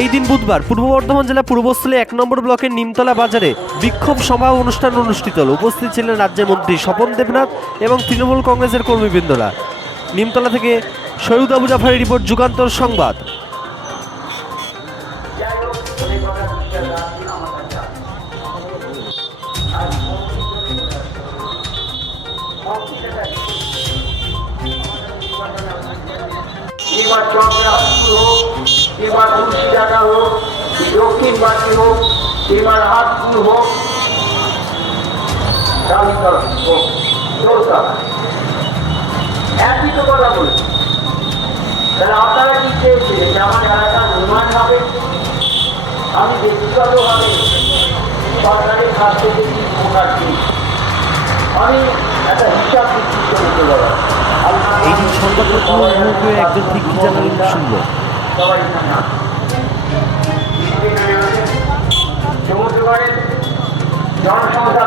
এই দিন বুধবার পূর্ব বর্ধমান জেলা পূর্বস্থলী ১ নম্বর ব্লকের নিমতলা বাজারে বিক্ষোভ সভা অনুষ্ঠান অনুষ্ঠিত হল। উপস্থিত ছিলেন রাজ্যের মন্ত্রী স্বপন দেবনাথ এবং তৃণমূল কংগ্রেসের কর্মীবৃন্দরা। নিমতলা থেকে সৈয়দ আবু জাফরের রিপোর্ট, যুগান্তর সংবাদ। কিংবা চক্রাস্ত্র হোক, কিংবা তুলসী ডাকা হোক, দক্ষিণবাসী হোক, কিংবা রাহাতপুর হোক, একই তো কথা বলছি। তাহলে আপনারা কি চেয়েছিলেন যে আমার এলাকার নির্মাণ হবে? আমি ব্যক্তিগতভাবে সরকারের কাছ থেকে কি উপকার পেয়েছি আমি একটা হিসাব বিকৃত করতে পারবো। এই দিন সংবাদপত্র একজন ঠিক কি জানালেন শুনবো। সবাই সমুদ্র জনসংখ্যা